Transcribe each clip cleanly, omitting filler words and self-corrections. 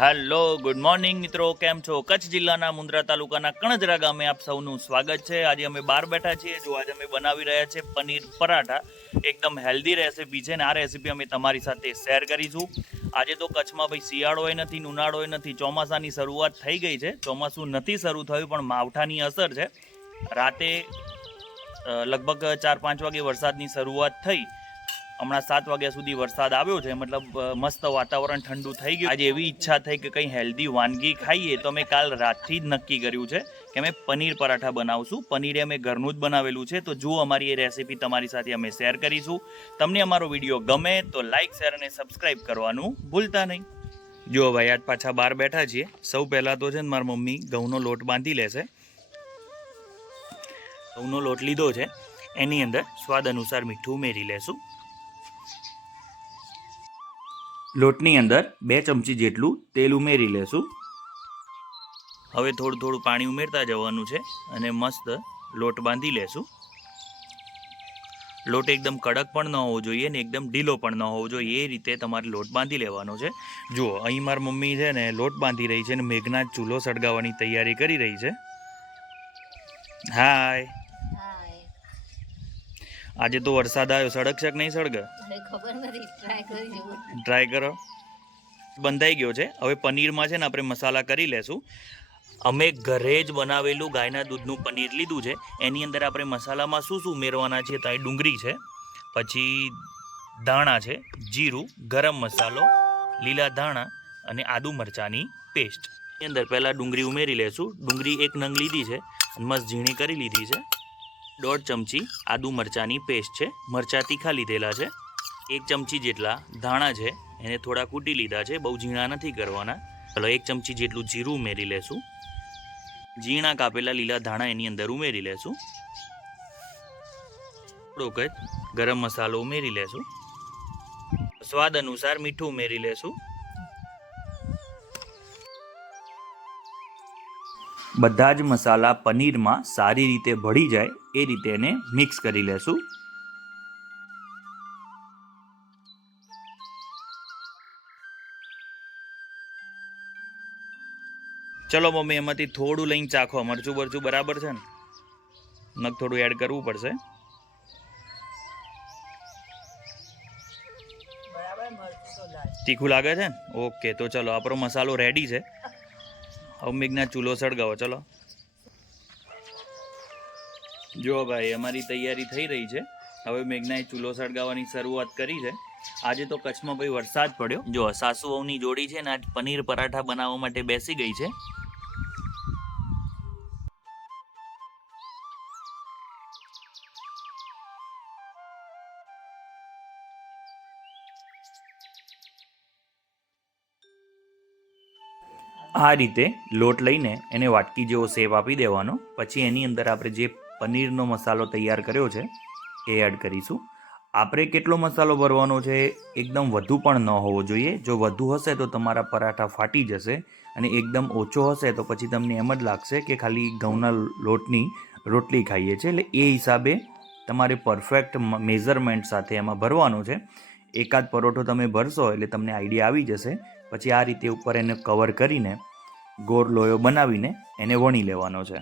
Hello good morning મિત્રો, કેમ છો? કચ્છ જિલ્લાના મુન્દ્રા તાલુકાના કણજરા ગામે આપ સૌનું સ્વાગત છે. આજે અમે બહાર બેઠા છીએ. જો આજે અમે બનાવી રહ્યા છે પનીર પરાઠા. એકદમ હેલ્ધી રેસીપી છે ને આ રેસીપી અમે તમારી સાથે શેર કરીશું. આજે તો કચ્છમાં ભાઈ શિયાળોય નથી, ઉનાળોય નથી, ચોમાસાની શરૂઆત થઈ ગઈ છે. ચોમાસું નથી શરૂ થયું પણ માવઠાની અસર છે. રાતે લગભગ 4-5 વાગે વરસાદની શરૂઆત થઈ. હમણાં 7 વાગ્યા સુધી વરસાદ આવ્યો છે. મતલબ મસ્ત વાતાવરણ ઠંડુ થઈ ગયું. આજે એવી ઈચ્છા થઈ કે કંઈ હેલ્ધી વાનગી ખાઈએ, તો અમે કાલ રાતથી જ નક્કી કર્યું છે કે અમે પનીર પરાઠા બનાવશું. પનીર અમે ઘરનું જ બનાવેલું છે. તો જુઓ, અમારી એ રેસીપી તમારી સાથે અમે શેર કરીશું. તમને અમારો વિડીયો ગમે તો લાઇક, શેર અને સબસ્ક્રાઈબ કરવાનું ભૂલતા નહીં. જુઓ ભાઈ, આજ પાછા બહાર બેઠા છીએ. સૌ પહેલાં તો છે ને મારી મમ્મી ઘઉંનો લોટ બાંધી લેશે. ઘઉંનો લોટ લીધો છે, એની અંદર સ્વાદ અનુસાર મીઠું ઉમેરી લેશું. લોટની અંદર 2 ચમચી જેટલું તેલ ઉમેરી લેશું. હવે થોડું થોડું પાણી ઉમેરતા જવાનું છે અને મસ્ત લોટ બાંધી લેશું. લોટ એકદમ કડક પણ ન હોવો જોઈએ ને એકદમ ઢીલો પણ ન હોવો જોઈએ. એ રીતે તમારે લોટ બાંધી લેવાનો છે. જુઓ, અહીં મારી મમ્મી છે ને લોટ બાંધી રહી છે ને મેઘના ચૂલો સળગાવવાની તૈયારી કરી રહી છે. હાય, આજે તો વરસાદ આવ્યો. સળગશે કે નહીં સળગે? ખબર નથી, ટ્રાય કરો. બંધાઈ ગયો છે. હવે પનીરમાં છે ને આપણે મસાલા કરી લેશું. અમે ઘરે જ બનાવેલું ગાયના દૂધનું પનીર લીધું છે. એની અંદર આપણે મસાલામાં શું શું ઉમેરવાના છે? તો અહીં ડુંગળી છે, પછી ધાણા છે, જીરું, ગરમ મસાલો, લીલા ધાણા અને આદુ મરચાંની પેસ્ટ. એની અંદર પહેલાં ડુંગળી ઉમેરી લેશું. ડુંગળી 1 નંગ લીધી છે અને મસ્ત ઝીણી કરી લીધી છે. 1.5 ચમચી આદુ મરચાંની પેસ્ટ છે. મરચાં તીખા લીધેલા છે. 1 ચમચી જેટલા ધાણા છે, એને થોડા કૂટી લીધા છે, બહુ ઝીણા નથી કરવાના. ચલો 1 ચમચી જેટલું જીરું ઉમેરી લેશું. ઝીણા કાપેલા લીલા ધાણા એની અંદર ઉમેરી લેશું. થોડોક જ ગરમ મસાલો ઉમેરી લેશું. સ્વાદ અનુસાર મીઠું ઉમેરી લેશું. બધા જ મસાલા પનીરમાં સારી રીતે ભળી જાય એ રીતે એને મિક્સ કરી લેશું. ચલો મમ્મી, એમાંથી થોડું લઈને ચાખો. મરચું બરચું બરાબર છે ને? નક થોડું એડ કરવું પડશે. તીખું લાગે છે ને? ઓકે, તો ચલો આપણો મસાલો રેડી છે. હવે મેઘના ચૂલો સળગાવો. ચલો જો ભાઈ, અમારી તૈયારી થઈ રહી છે. હવે મેઘનાએ ચૂલો સળગાવવાની શરૂઆત કરી છે. આજે તો કચ્છમાં ભાઈ વરસાદ પડ્યો. જો સાસુ વહુની જોડી છે ને આજ પનીર પરાઠા બનાવવા માટે બેસી ગઈ છે. આ રીતે લોટ લઈને એને વાટકી જેવો શેપ આપી દેવાનો. પછી એની અંદર આપણે જે પનીરનો મસાલો તૈયાર કર્યો છે એ એડ કરીશું. આપણે કેટલો મસાલો ભરવાનો છે? એકદમ વધુ પણ ન હોવો જોઈએ. જો વધુ હશે તો તમારા પરાઠા ફાટી જશે અને એકદમ ઓછો હશે તો પછી તમને એમ જ લાગશે કે ખાલી ઘઉંના લોટની રોટલી ખાઈએ છીએ. એટલે એ હિસાબે તમારે પરફેક્ટ મેઝરમેન્ટ સાથે એમાં ભરવાનું છે. એકાદ પરોઠો તમે ભરશો એટલે તમને આઈડિયા આવી જશે. પછી આ રીતે ઉપર એને કવર કરીને ગોળ લોયો બનાવીને એને વણી લેવાનો છે.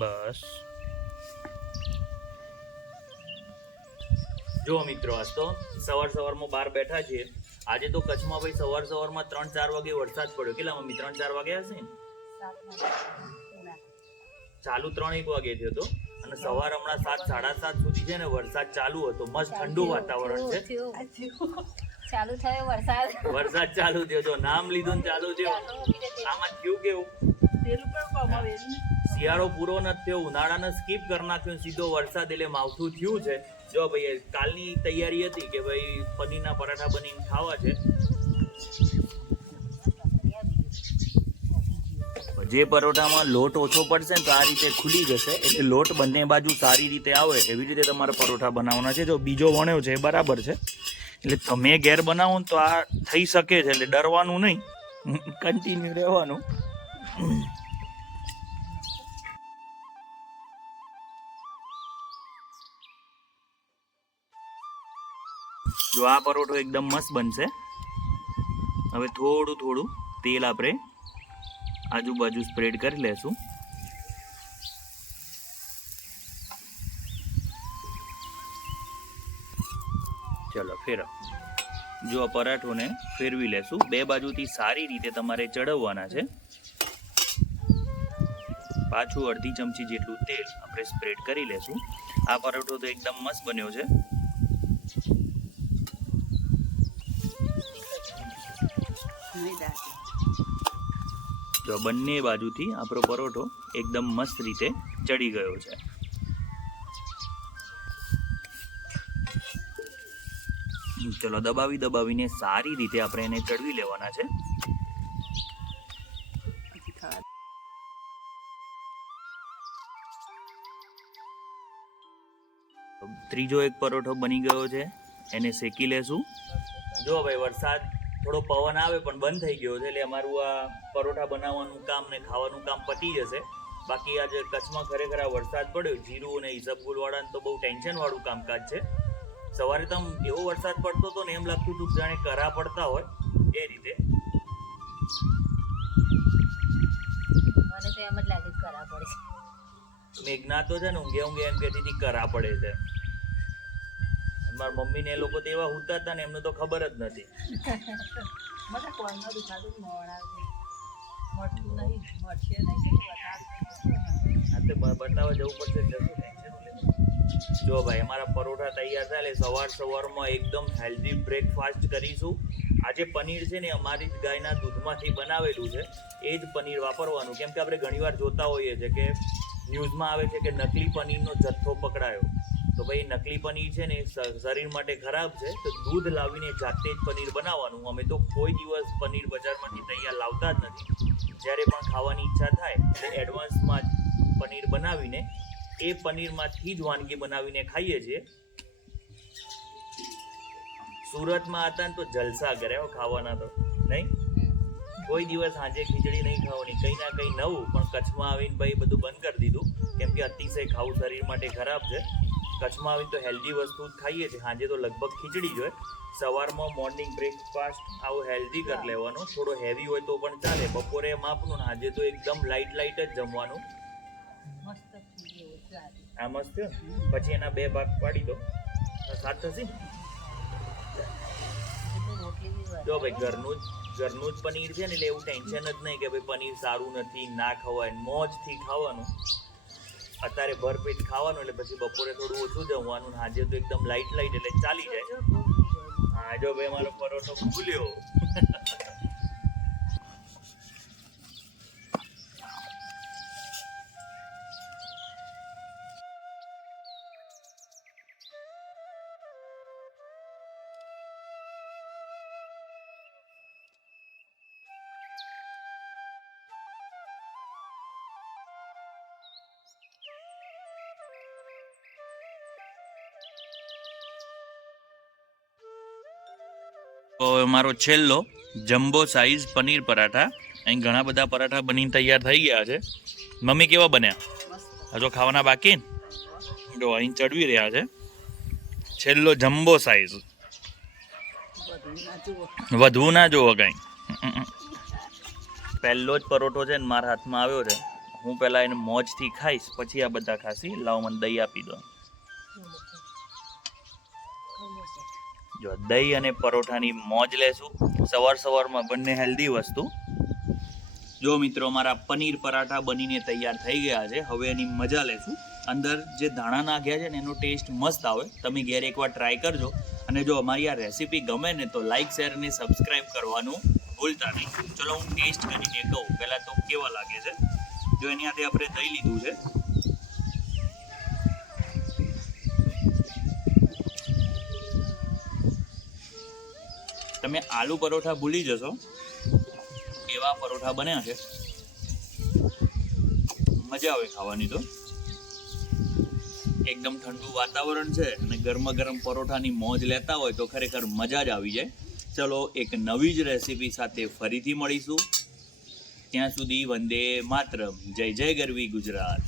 બસ જો મિત્રો, આજ તો સવારમાં બહાર બેઠા છીએ. આજે તો કચ્છમાં ભાઈ સવારમાં 3-4 વાગે વરસાદ પડ્યો. કેટલા મમ્મી 3-4 વાગે હશે ને? ચાલુ 3-1 વાગે થયો હતો અને સવાર હમણાં 7-7:30 સુધી છે ને વરસાદ ચાલુ હતો. મસ્ત ઠંડુ વાતાવરણ છે. ચાલુ થયો વરસાદ ચાલુ થયો તો નામ લીધું ને ચાલુ થયો. આમાં થયું કેવું, શિયાળો પૂરો નથી થયો, ઉનાળાને સ્કીપ કરી નાખ્યો, સીધો વરસાદ એટલે માવઠું થયું છે. જો ભાઈ કાલની તૈયારી હતી કે ભાઈ પનીરના પરાઠા બનીને ખાવા છે. જે પરોઠામાં લોટ ઓછો પડશે ને તો આ રીતે ખુલી જશે, એટલે લોટ બંને બાજુ સારી રીતે આવે એવી રીતે તમારે પરોઠા બનાવવાના છે. જો બીજો વણ્યો છે એ બરાબર છે, એટલે તમે ઘેર બનાવો ને તો આ થઈ શકે છે, એટલે ડરવાનું નહીં, કન્ટિન્યુ રહેવાનું. જો આ પરોઠો એકદમ મસ્ત બનશે. હવે થોડું તેલ આપણે આજુબાજુ સ્પ્રેડ કરી લેશું. ચલો ફેરવ. જો આ પરાઠોને ફેરવી લેશું. બે બાજુથી સારી રીતે તમારે ચડવવાના છે. પાછું અડધી ચમચી જેટલું તેલ આપણે સ્પ્રેડ કરી લેશું. આ પરોઠો તો એકદમ મસ્ત બન્યો છે. તો બંને બાજુથી આપણો પરોઠો એકદમ મસ્ત રીતે ચડી ગયો છે. ચલો દબાવીને સારી રીતે આપણે એને ચડવી લેવાના છે. ત્રીજો એક પરોઠો બની ગયો છે, એને શેકી લેશું. જો ભાઈ વરસાદ થોડો પવન આવે પણ બંધ થઈ ગયો છે, એટલે અમારું આ પરોઠા બનાવવાનું કામ ને ખાવાનું કામ પતી જશે. બાકી આજે કચ્છમાં ખરેખર આ વરસાદ પડ્યો, જીરું અને ઈસબગુલવાળાને તો બહુ ટેન્શનવાળું કામકાજ છે. સવારે તો એવો વરસાદ પડતો હતો ને એમ લાગતું હતું જાણે કરા પડતા હોય એ રીતે. મને તો એમ જ લાગે કરા પડે છે. મેઘના તો છે ને ઊંઘે એમ કહેતી હતી કરા પડે છે. મારા મમ્મી ને એ લોકો તો એવા હુતા હતા ને એમને તો ખબર જ નથી. બતાવવા જવું પડશે. જો ભાઈ અમારા પરોઠા તૈયાર થાય એટલે સવારમાં એકદમ હેલ્ધી બ્રેકફાસ્ટ કરીશું. આજે પનીર છે ને અમારી જ ગાયના દૂધમાંથી બનાવેલું છે, એ જ પનીર વાપરવાનું. કેમ કે આપણે ઘણીવાર જોતા હોઈએ છીએ કે ન્યૂઝમાં આવે છે કે નકલી પનીરનો જથ્થો પકડાયો. તો ભાઈ નકલી પનીર છે ને શરીર માટે ખરાબ છે, તો દૂધ લાવીને જાતે જ પનીર બનાવવાનું. અમે તો કોઈ દિવસ પનીર બજારમાંથી તૈયાર લાવતા જ નથી. જ્યારે પણ ખાવાની ઈચ્છા થાય એટલે એડવાન્સમાં જ પનીર બનાવીને એ પનીરમાંથી જ વાનગી બનાવીને ખાઈએ છીએ. સુરતમાં હતા ને તો જલસા કરે ખાવાના, તો નહીં કોઈ દિવસ સાંજે ખીચડી નહીં ખાવાની, કંઈ ના કંઈ નવું. પણ કચ્છમાં આવીને ભાઈ બધું બંધ કરી દીધું, કેમ કે અતિશય ખાવું શરીર માટે ખરાબ છે. કચ્છમાં આવીને તો હેલ્ધી વસ્તુ જ ખાઈએ છીએ. સાંજે તો લગભગ ખીચડી જ હોય. સવારમાં મોર્નિંગ બ્રેકફાસ્ટ આવું હેલ્ધી કરી લેવાનું. થોડો હેવી હોય તો પણ ચાલે, બપોરે માપનું. આજે તો એકદમ લાઇટ જ જમવાનું. આ મસ્ત છે. પછી એના 2 ભાગ પાડી દો, 7 થશે. જો ભાઈ ઘરનું જ પનીર છે ને, એટલે એવું ટેન્શન જ નહીં કે ભાઈ પનીર સારું નથી, ના ખવાય. મોજથી ખાવાનું, અત્યારે ભરપેટ ખાવાનું, એટલે પછી બપોરે થોડું ઓછું જમવાનું. આજે તો એકદમ લાઇટ એટલે ચાલી જાય. હા જો ભાઈ મારો પરોઠો ફૂલ્યો. મારો છેલ્લો જમ્બો સાઈઝ પનીર પરાઠા. અહીં ઘણા બધા પરાઠા બનીને તૈયાર થઈ ગયા છે. મમ્મી કેવા બન્યા? હજુ ખાવાના બાકી ને? જો અહીં ચડવી રહ્યા છે. છેલ્લો જમ્બો સાઈઝ, વધુ ના જોવો કઈ. પહેલો જ પરોઠો છે ને મારા હાથમાં આવ્યો છે. હું પહેલા એને મોજથી ખાઈશ, પછી આ બધા ખાસી. લાવો મને દહીં આપી દો. જો દહીં અને પરોઠાની મોજ લેશું સવારમાં બંને હેલ્ધી વસ્તુ. જો મિત્રો મારા પનીર પરાઠા બનીને તૈયાર થઈ ગયા છે. હવે એની મજા લેશું. અંદર જે દાણા નાખ્યા છે ને એનો ટેસ્ટ મસ્ત આવે. તમે ઘેર એકવાર ટ્રાય કરજો. અને જો અમારી આ રેસીપી ગમે ને તો લાઈક શેર અને સબસ્ક્રાઈબ કરવાનું ભૂલતા નહીં. ચલો હું ટેસ્ટ કરીને કહું પહેલાં તો કેવા લાગે છે. જો એની સાથે આપણે દહીં લીધું છે. તમે આલુ પરોઠા ભૂલી જશો એવા પરોઠા બન્યા છે. મજા આવે ખાવાની. તો એકદમ ઠંડુ વાતાવરણ છે અને ગરમા ગરમ પરોઠાની મોજ લેતા હોય તો ખરેખર મજા જ આવી જાય. ચલો એક નવી જ રેસીપી સાથે ફરીથી મળીશું. ત્યાં સુધી વંદે માતરમ. જય જય ગરવી ગુજરાત.